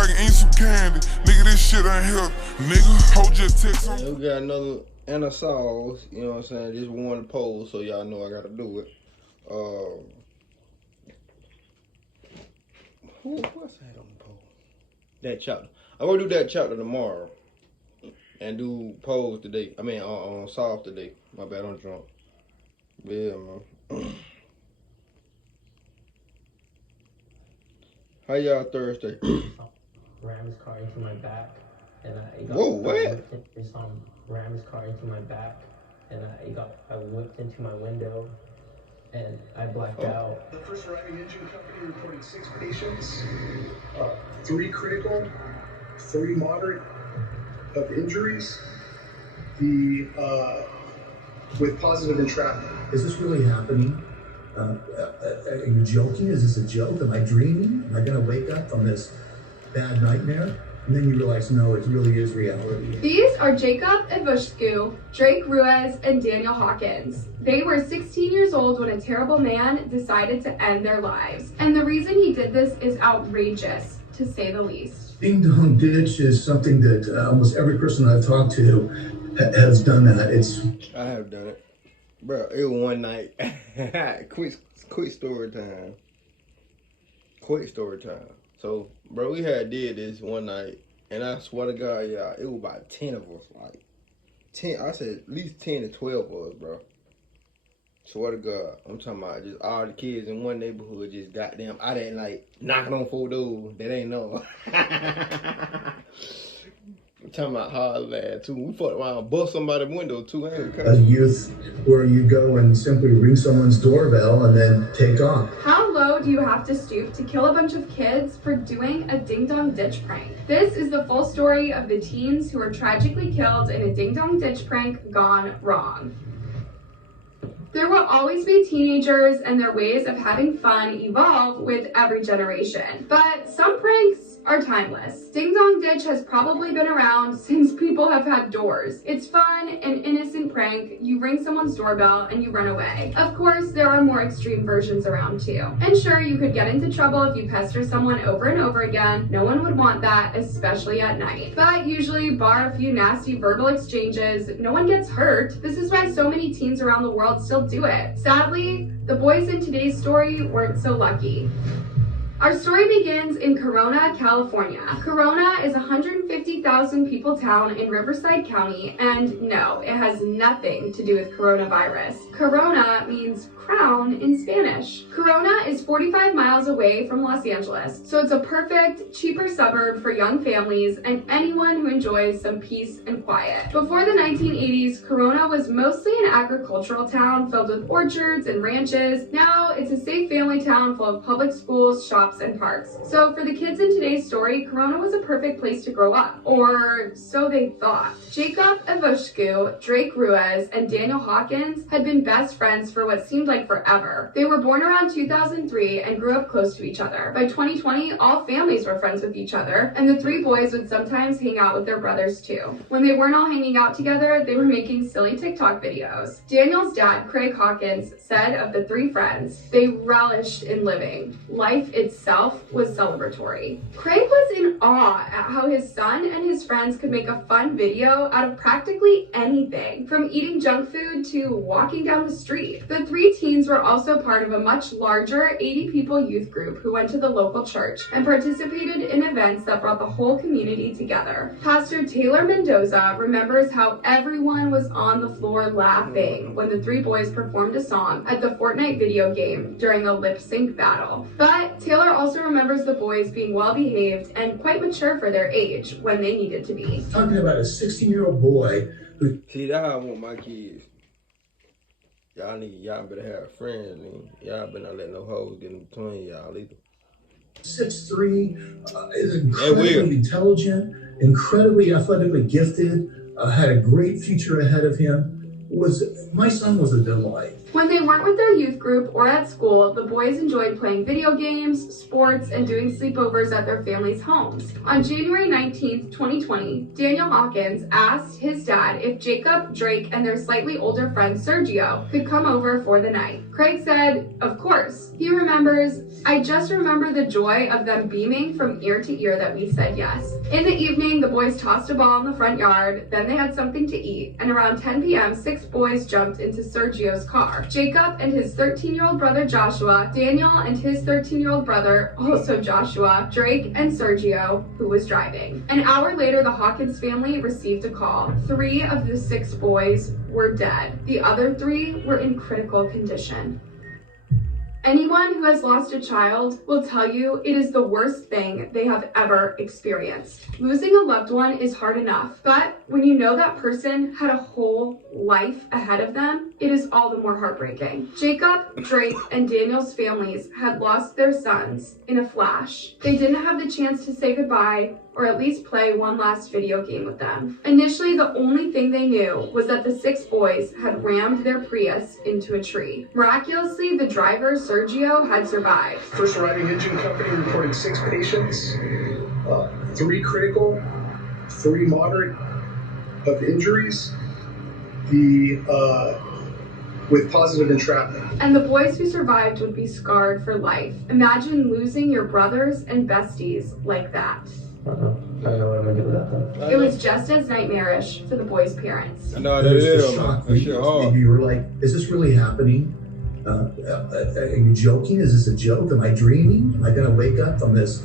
I can eat some candy. Nigga, this shit ain't healthy. Nigga, hold your text on. Yeah, we got another and a sauce, you know what I'm saying? Just one poll, so y'all know I gotta do it. What's that on the poll? That chapter. I'm gonna do that chapter tomorrow and do polls today. I mean, on sauce today. My bad, I'm drunk. Yeah, man. How y'all Thursday? Ram his car into my back, and I got. Whoa, what? Ram his car into my back, and I whipped into my window, and I blacked out. The first arriving engine company reported 6 patients, 3 critical, 3 moderate of injuries. With positive entrapment. Is this really happening? Are you joking? Is this a joke? Am I dreaming? Am I going to wake up from this bad nightmare? And then you realize, no, it really is reality. These are Jacob Ivushku, Drake Ruiz, and Daniel Hawkins. They were 16 years old when a terrible man decided to end their lives. And the reason he did this is outrageous, to say the least. Ding Dong Ditch is something that almost every person I've talked to has done that. I have done it. Bro, it was one night. quick story time. Quick story time. So, bro, we did this one night, and I swear to God, y'all, it was about 10 of us, like 10. I said at least 10 to 12 of us, bro. Swear to God, I'm talking about just all the kids in one neighborhood, just goddamn. I didn't like knocking on 4 doors. That ain't no. I'm talking about hard lad too. We fucked around, bust somebody's window too. A youth where you go and simply ring someone's doorbell and then take off. How low do you have to stoop to kill a bunch of kids for doing a ding-dong ditch prank? This is the full story of the teens who were tragically killed in a ding-dong ditch prank gone wrong. There will always be teenagers, and their ways of having fun evolve with every generation. But some pranks are timeless. Ding Dong Ditch has probably been around since people have had doors. It's fun, an innocent prank. You ring someone's doorbell and you run away. Of course, there are more extreme versions around too. And sure, you could get into trouble if you pester someone over and over again. No one would want that, especially at night. But usually, bar a few nasty verbal exchanges, no one gets hurt. This is why so many teens around the world still do it. Sadly, the boys in today's story weren't so lucky. Our story begins in Corona, California. Corona is a 150,000 people town in Riverside County, and no, it has nothing to do with coronavirus. Corona means crown in Spanish. Corona is 45 miles away from Los Angeles, so it's a perfect, cheaper suburb for young families and anyone who enjoys some peace and quiet. Before the 1980s, Corona was mostly an agricultural town filled with orchards and ranches. Now it's a safe family town full of public schools, shops, and parks. So for the kids in today's story, Corona was a perfect place to grow up, or so they thought. Jacob Ivushku, Drake Ruiz, and Daniel Hawkins had been best friends for what seemed like forever. They were born around 2003 and grew up close to each other. By 2020, all families were friends with each other, and the 3 boys would sometimes hang out with their brothers too. When they weren't all hanging out together, they were making silly TikTok videos. Daniel's dad, Craig Hawkins, said of the 3 friends, they relished in living. Life itself was celebratory. Craig was in awe at how his son and his friends could make a fun video out of practically anything, from eating junk food to walking down the street. The 3 teens were also part of a much larger 80-people youth group who went to the local church and participated in events that brought the whole community together. Pastor Taylor Mendoza remembers how everyone was on the floor laughing when the 3 boys performed a song at the Fortnite video game during a lip sync battle. But Taylor also remembers the boys being well-behaved and quite mature for their age when they needed to be. Talking about a 16-year-old boy who... See, that's how I want my kids. Y'all better have friends, man. Y'all better not let no hoes get in between y'all either. 6'3", is incredibly intelligent, incredibly athletically gifted, had a great future ahead of him. My son was a delight. When they weren't with their youth group or at school, the boys enjoyed playing video games, sports, and doing sleepovers at their families' homes. On January 19th, 2020, Daniel Hawkins asked his dad if Jacob, Drake, and their slightly older friend Sergio could come over for the night. Craig said, of course. He remembers, I just remember the joy of them beaming from ear to ear that we said yes. In the evening, the boys tossed a ball in the front yard, then they had something to eat, and around 10 p.m., 6 boys jumped into Sergio's car. Jacob and his 13-year-old brother Joshua, Daniel and his 13-year-old brother, also Joshua, Drake, and Sergio, who was driving. An hour later, the Hawkins family received a call. 3 of the 6 boys were dead. The other 3 were in critical condition. Anyone who has lost a child will tell you it is the worst thing they have ever experienced. Losing a loved one is hard enough, but when you know that person had a whole life ahead of them, it is all the more heartbreaking. Jacob, Drake, and Daniel's families had lost their sons in a flash. They didn't have the chance to say goodbye or at least play one last video game with them. Initially, the only thing they knew was that the 6 boys had rammed their Prius into a tree. Miraculously, the driver, Sergio, had survived. First arriving engine company reported 6 patients, 3 critical, 3 moderate of injuries, with positive entrapment. And the boys who survived would be scarred for life. Imagine losing your brothers and besties like that. I don't know what I'm gonna do without them. It was just as nightmarish for the boys' parents. I know how There that was the is, man. shock. That shit hard. You were like, is this really happening? Are you joking? Is this a joke? Am I dreaming? Am I going to wake up from this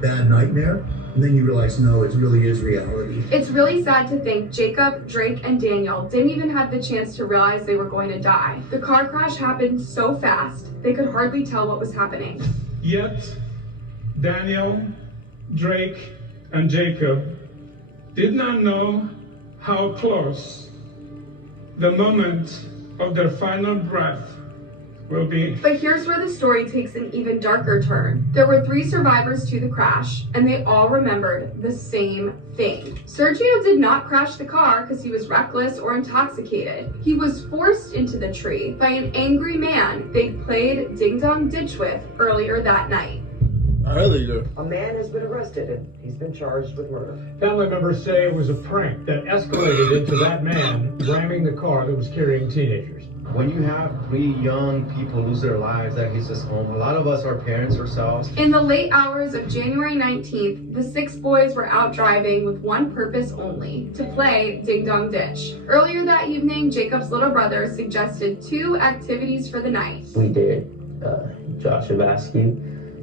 bad nightmare? And then you realize, no, it really is reality. It's really sad to think Jacob, Drake, and Daniel didn't even have the chance to realize they were going to die. The car crash happened so fast, they could hardly tell what was happening. Yet, Daniel, Drake, and Jacob did not know how close the moment of their final breath will be. But here's where the story takes an even darker turn. There were 3 survivors to the crash, and they all remembered the same thing. Sergio did not crash the car because he was reckless or intoxicated. He was forced into the tree by an angry man they'd played Ding Dong Ditch with earlier that night. Earlier. A man has been arrested and he's been charged with murder. Family members say it was a prank that escalated into that man ramming the car that was carrying teenagers. When you have 3 young people lose their lives, that hits us home. A lot of us are parents ourselves. In the late hours of January 19th, the 6 boys were out driving with one purpose only, to play Ding Dong Ditch. Earlier that evening, Jacob's little brother suggested 2 activities for the night. We dared Josh Vasquez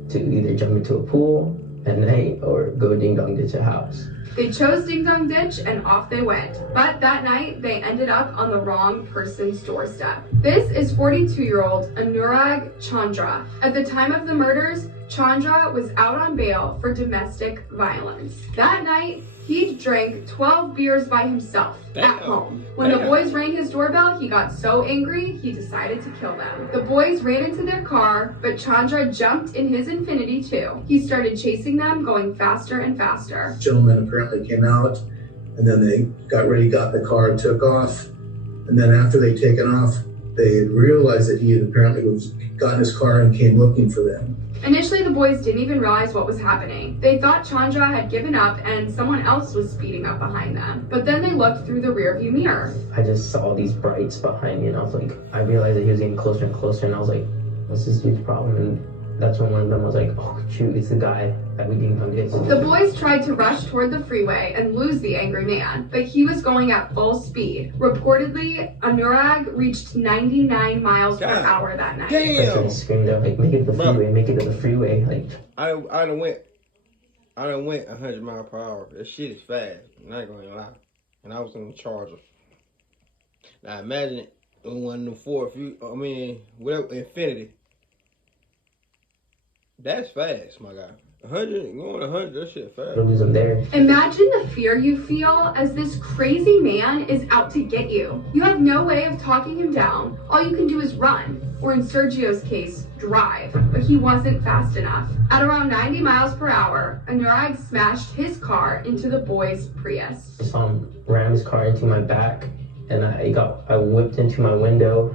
to either jump into a pool at night or go ding dong ditch a house. They chose Ding Dong Ditch and off they went. But that night, they ended up on the wrong person's doorstep. This is 42-year-old Anurag Chandra. At the time of the murders, Chandra was out on bail for domestic violence. That night, he drank 12 beers by himself at home. When the boys rang his doorbell, he got so angry, he decided to kill them. The boys ran into their car, but Chandra jumped in his Infinity too. He started chasing them, going faster and faster. Gentlemen apparently came out, and then they got ready, got the car, and took off. And then after they'd taken off, they had realized that he had apparently got in his car and came looking for them. Initially, the boys didn't even realize what was happening. They thought Chandra had given up and someone else was speeding up behind them. But then they looked through the rearview mirror. I just saw these brights behind me and I was like, I realized that he was getting closer and closer and I was like, what's this dude's problem? And that's when one of them was like, oh shoot, it's the guy that we didn't come get. The boys tried to rush toward the freeway and lose the angry man, but he was going at full speed. Reportedly, Anurag reached 99 miles per hour that night. Damn! I screamed out like, make it to the freeway, make it to the freeway. Like, I done went 100 miles per hour. That shit is fast. I'm not gonna lie. And I was in the Charger. Now imagine it one of the whatever, Infinity. That's fast, my guy. 100, going 100, that shit fast. lose them there. Imagine the fear you feel as this crazy man is out to get you. You have no way of talking him down. All you can do is run, or in Sergio's case, drive. But he wasn't fast enough. At around 90 miles per hour, Anurag smashed his car into the boys' Prius. I saw him ram his car into my back and I whipped into my window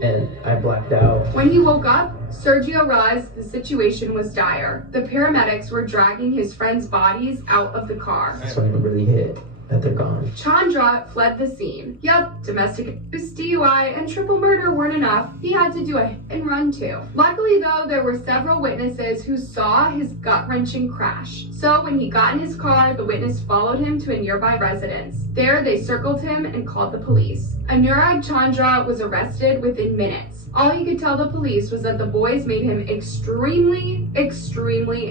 and I blacked out. When he woke up, Sergio realized the situation was dire. The paramedics were dragging his friends' bodies out of the car. That's when it really hit. that they're gone. Chandra fled the scene. Yep, domestic abuse, DUI, and triple murder weren't enough. He had to do a hit and run too. Luckily though, there were several witnesses who saw his gut-wrenching crash. So when he got in his car, the witness followed him to a nearby residence. There, they circled him and called the police. Anurag Chandra was arrested within minutes. All he could tell the police was that the boys made him extremely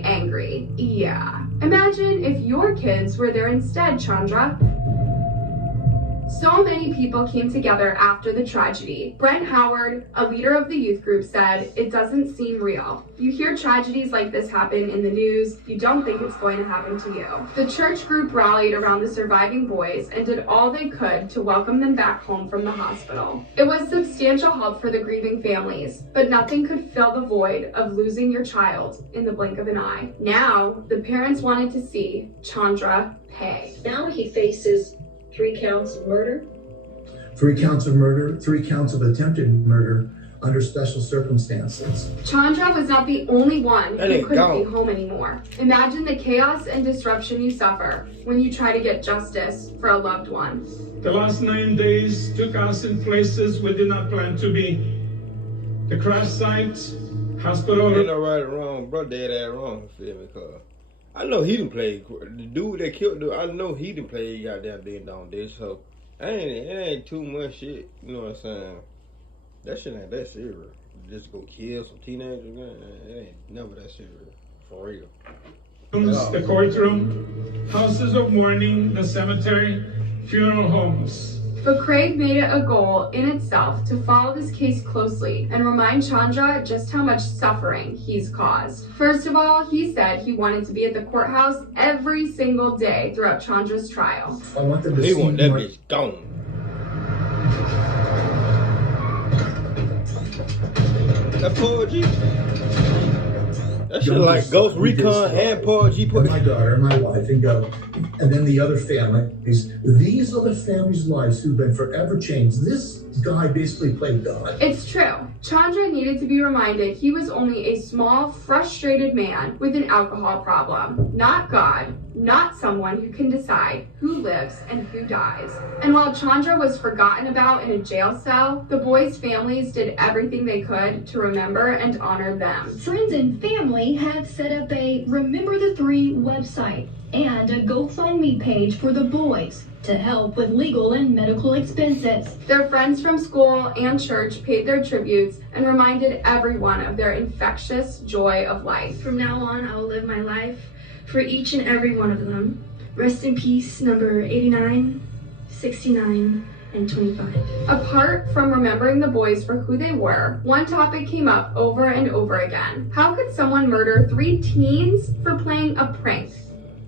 angry. Yeah. Imagine if your kids were there instead, Chandra. So many people came together after the tragedy. Brent Howard, a leader of the youth group, said, "It doesn't seem real. You hear tragedies like this happen in the news, you don't think it's going to happen to you." The church group rallied around the surviving boys and did all they could to welcome them back home from the hospital. It was substantial help for the grieving families, but nothing could fill the void of losing your child in the blink of an eye. Now, the parents wanted to see Chandra pay. Now he faces 3 counts of murder. 3 counts of murder, 3 counts of attempted murder under special circumstances. Chandra was not the only one That who ain't couldn't gone. be home anymore. Imagine the chaos and disruption you suffer when you try to get justice for a loved one. The last 9 days took us in places we did not plan to be. The crash site, hospital. Ain't no right or wrong, bro. Dead ass wrong. Feel me? Cause I know he done played the dude that killed the. I know he done played goddamn ding dong ditch. So it ain't too much shit. You know what I'm saying? That shit ain't that serious. Just go kill some teenagers, man. It ain't never that serious. For real. The courtroom, houses of mourning, the cemetery, funeral homes. But Craig made it a goal in itself to follow this case closely and remind Chandra just how much suffering he's caused. First of all, he said he wanted to be at the courthouse every single day throughout Chandra's trial. I want them to He see want that more. bitch gone. That Paul G. That shit like Ghost Recon and Paul G. And my daughter and my wife and go. And then the other families. These are the families' lives who've been forever changed. This guy basically played God. It's true. Chandra needed to be reminded he was only a small, frustrated man with an alcohol problem. Not God, not someone who can decide who lives and who dies. And while Chandra was forgotten about in a jail cell, the boys' families did everything they could to remember and honor them. Friends and family have set up a Remember the 3 website and a GoFundMe page for the boys to help with legal and medical expenses. Their friends from school and church paid their tributes and reminded everyone of their infectious joy of life. From now on, I will live my life for each and every one of them. Rest in peace, number 89, 69, and 25. Apart from remembering the boys for who they were, one topic came up over and over again. How could someone murder 3 teens for playing a prank?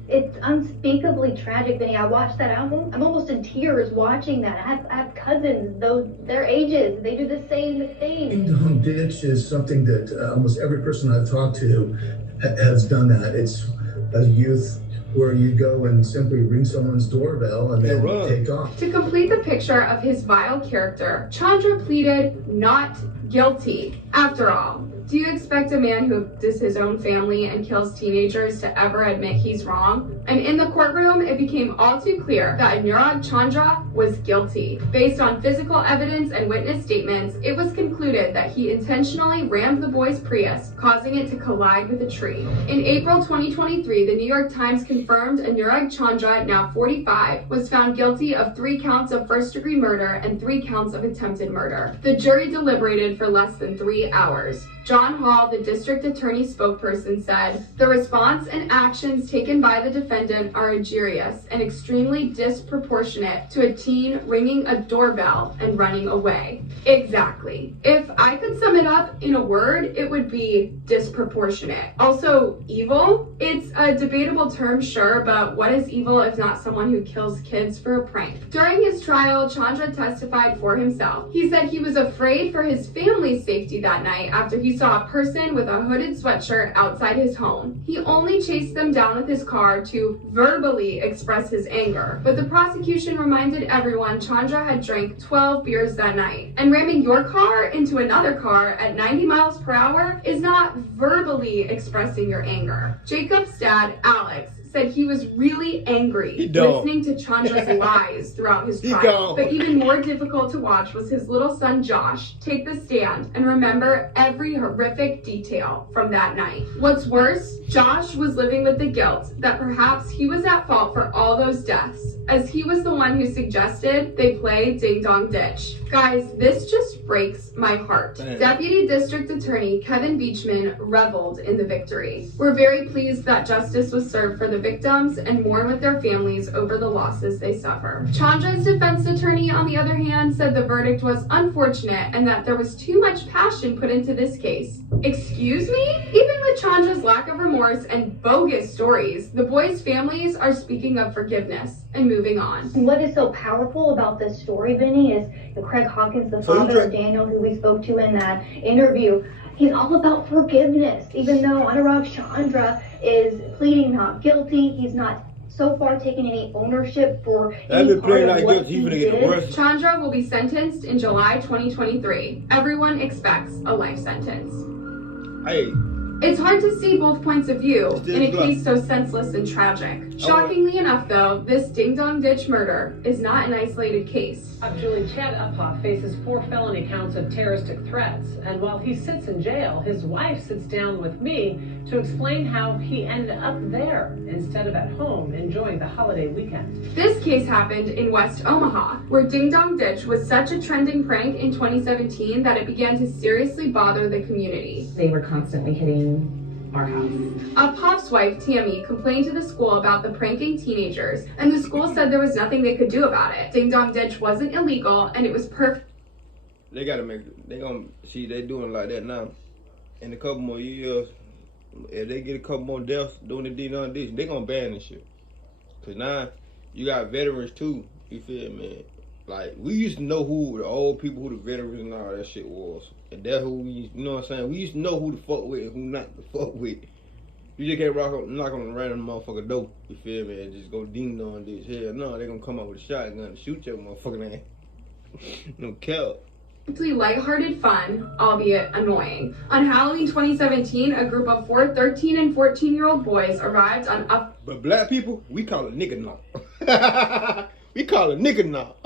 It's unspeakably tragic, Vinny. I watched that album. I'm almost in tears watching that. I have cousins, though their ages, they do the same thing. Ding dong ditch is something that almost every person I've talked to has done that. It's a youth where you go and simply ring someone's doorbell and then take off. To complete the picture of his vile character, Chandra pleaded not guilty. After all, do you expect a man who abducts his own family and kills teenagers to ever admit he's wrong? And in the courtroom, it became all too clear that Anurag Chandra was guilty. Based on physical evidence and witness statements, it was concluded that he intentionally rammed the boy's Prius, causing it to collide with a tree. In April 2023, the New York Times confirmed Anurag Chandra, now 45, was found guilty of 3 counts of first-degree murder and 3 counts of attempted murder. The jury deliberated for less than 3 hours. John Hall, the district attorney spokesperson, said, "The response and actions taken by the defendant are egregious and extremely disproportionate to a teen ringing a doorbell and running away." Exactly. If I could sum it up in a word, it would be disproportionate. Also, evil? It's a debatable term, sure, but what is evil if not someone who kills kids for a prank? During his trial, Chandra testified for himself. He said he was afraid for his family's safety that night after he saw a person with a hooded sweatshirt outside his home. He only chased them down with his car to verbally express his anger, but the prosecution reminded everyone Chandra had drank 12 beers that night. And ramming your car into another car at 90 miles per hour is not verbally expressing your anger. Jacob's dad, Alex, said he was really angry listening to Chandra's lies throughout his trial. But even more difficult to watch was his little son Josh take the stand and remember every horrific detail from that night. What's worse, Josh was living with the guilt that perhaps he was at fault for all those deaths, as he was the one who suggested they play Ding Dong Ditch. Guys, this just breaks my heart. Deputy District Attorney Kevin Beachman reveled in the victory. We're very pleased that justice was served for the victims and mourn with their families over the losses they suffer. Chandra's defense attorney, on the other hand, said the verdict was unfortunate and that there was too much passion put into this case. Excuse me? Even with Chandra's lack of remorse and bogus stories, the boys' families are speaking of forgiveness and moving on. What is so powerful about this story, Vinny, is Craig Hawkins, the father of Daniel, who we spoke to in that interview, he's all about forgiveness. Even though Anurag Chandra is pleading not guilty, he's not so far taken any ownership for any part of what he did. Chandra will be sentenced in July 2023. Everyone expects a life sentence. Hey. It's hard to see both points of view in a case so senseless and tragic. Shockingly enough, though, this Ding Dong Ditch murder is not an isolated case. Julie Chad Uphoff faces 4 felony counts of terroristic threats, and while he sits in jail, his wife sits down with me to explain how he ended up there instead of at home enjoying the holiday weekend. This case happened in West Omaha, where Ding Dong Ditch was such a trending prank in 2017 that it began to seriously bother the community. They were constantly hitting our house. Uphoff's wife, Tammy, complained to the school about the pranking teenagers, and the school said there was nothing they could do about it. Ding Dong Ditch wasn't illegal, and it was perfect. They gotta make it. They gonna see they doing like that now. In a couple more years, if they get a couple more deaths doing the Ding Dong Ditch, they gonna ban this shit. Cause now you got veterans too. You feel me? Like, we used to know who the old people, who the veterans and all that shit was. And that's who we, you know what I'm saying? We used to know who to fuck with and who not to fuck with. You just can't knock on a random motherfucker door, you feel me, and just go ding dong this. Hell no, they gonna come out with a shotgun and shoot your motherfucking ass. No cap. Lighthearted fun, albeit annoying. On Halloween 2017, a group of 4 13 and 14-year-old boys arrived on But black people, we call it nigga knock. We call it nigga knock.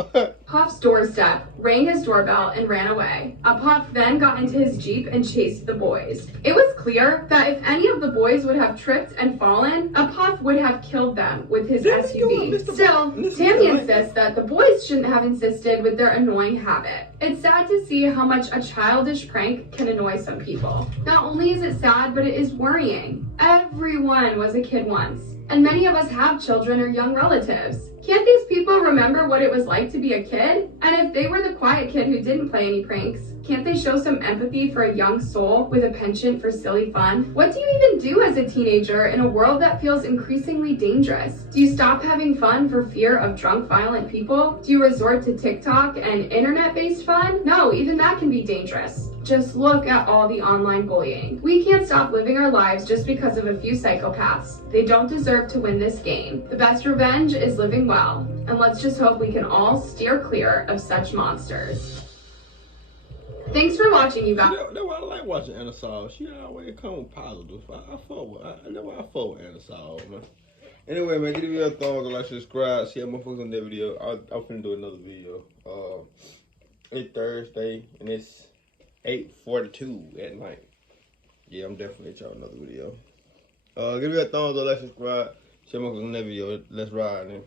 Puff's doorstep, rang his doorbell, and ran away. Puff then got into his Jeep and chased the boys. It was clear that if any of the boys would have tripped and fallen, Puff would have killed them with his SUV. Still, Tammy insists that the boys shouldn't have insisted with their annoying habit. It's sad to see how much a childish prank can annoy some people. Not only is it sad, but it is worrying. Everyone was a kid once, and many of us have children or young relatives. Can't these people remember what it was like to be a kid? And if they were the quiet kid who didn't play any pranks, can't they show some empathy for a young soul with a penchant for silly fun? What do you even do as a teenager in a world that feels increasingly dangerous? Do you stop having fun for fear of drunk, violent people? Do you resort to TikTok and internet-based fun? No, even that can be dangerous. Just look at all the online bullying. We can't stop living our lives just because of a few psychopaths. They don't deserve to win this game. The best revenge is living well, and let's just hope we can all steer clear of such monsters. Thanks for watching, you guys. That's why I like watching Anna Saul. She always come positive. I fuck with Anna Saul, man. Anyway, man, give me a thumbs up, like, subscribe, see how motherfuckers on that video. I'm finna do another video. It's Thursday, and it's 8:42 at night. Yeah, I'm definitely y'all another video. Give me a thumbs up, like, subscribe, see how motherfuckers on that video. Let's ride, man.